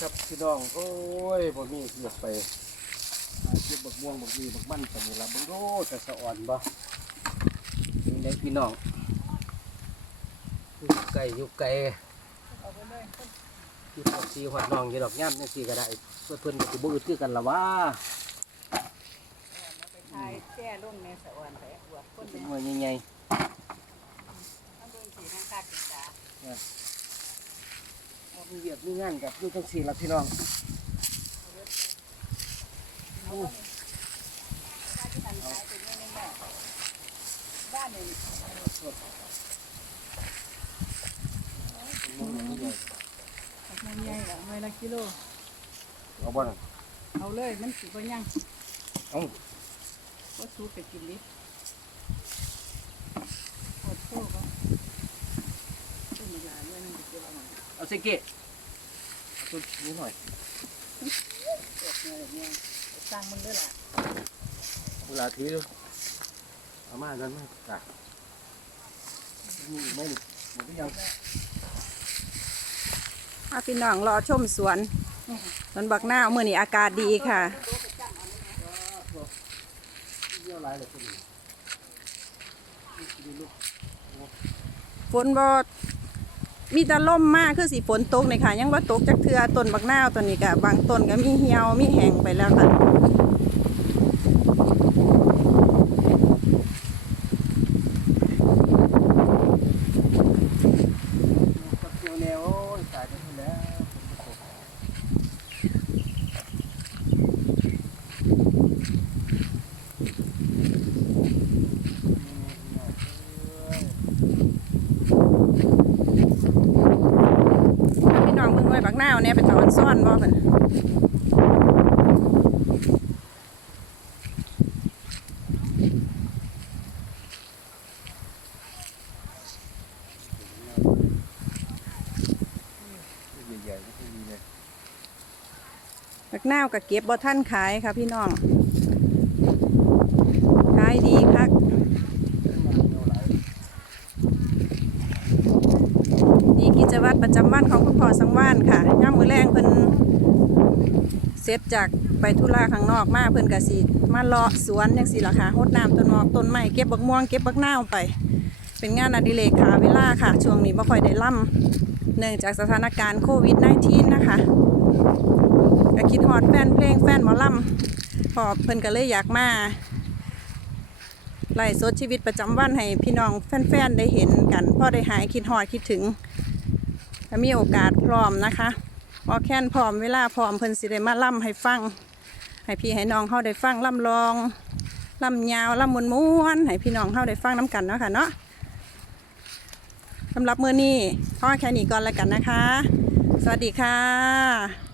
ครับพี่น้องโอ้ยบ่มีเกียบไปหาเก็บบักม่วงบักมีบักมันกันนี่ละเบิ่งโดจะสะอ่อนบ่นี่ได้พี่น้องอยู่ไก่อยู่ไก่ที่พอสีหอดน้องอยู่ดอกย่ำจังซี่ก็ได้เพื่อนเพิ่นก็สิบ่อึดคือกันละว่าไปทายแก้ลงในสะออนไปอวดคนเป็เดีนยวหน่วยใหญ่ทั้งเบิ่งสีทั้งคากิจา ๆ มีเวียกมีงานกับอยู่จังซี่ละพี่น้องเอาไปถ้านไม่แม่บ้านหนึ่งมันใหญ่ละไม่ละกิโล เอาบ่น่ะเอาเลยมันสิบยังเอาก็สูไปกินดิอดโซ่ก็ต้นมะลาด้วยนั่นเก็บเอามาเอา สิเกะเอาตัวนี้หน่อยอดเงินเนี่ยสร้างมันด้วยล่ะเวลาถือดูเอามากันมาจ้ะนี่ไม่หมดหรือยังอะพี่น้องรอชมสวนสวนบักหน้าวมื้อนี้อากาศดีค่ะฝนบ่ มีแต่ลมมากคือสีฝนตกเลยค่ะ ยังว่าตกจากเทือต้นบักนาวต้นนี้ก็บางต้นก็มีเหี่ยวมีแห้งไปแล้วค่ะ กับเกี่ยวแนวโอ้ยตายไปแล้ว พี่น้ องเบิ่งไว้บักนาวเนี่ยเป็นตอนซ่อนบ่เพิ่นใหมีเลยบักนาวก็เก็บบ่ท่านขายค่ะพี่น้องขายดีคัก นี่กิจ วัตรประจำวันของคุณพ่อสังวานค่ะย่ามมือแรงเพิ่นเสร็จจากไปธุระข้างนอกมาเพิ่นกะสิมาเลาะสวนจังซี่ล่ะค่ะรดน้ำต้นหมอกต้นไม้เก็บบักม่วงเก็บบักนาวไป เป็นงานอดิเรกค่ะเวลาค่ะ ช่วงนี้บ่ค่อยได้ล่ำเนื่องจากสถานการณ์โควิด -19 นะคะก็คิดฮอดแฟนเพลงแฟนหมอล่ำพอเพิ่นก็เลยอยากมาไล่สดชีวิตประจำวันให้พี่น้องแฟนๆได้เห็นกันพ่อได้หายคิดฮอดคิดถึง ถ้ามีโอกาสพร้อมนะคะพอแค้นพร้อมเวลาพร้อมเพิ่นสิได้มาล่ำให้ฟัง ให้พี่ให้น้องเฮาได้ฟังล่ำลองล่ำยาวล่ำมวนม้วนให้พี่น้องเฮาได้ฟังน้กันเนาะค่ะเนาะสำหรับมื้อนี้พอแค่นี้ก่อนแล้วกันนะคะ สวัสดีค่ะ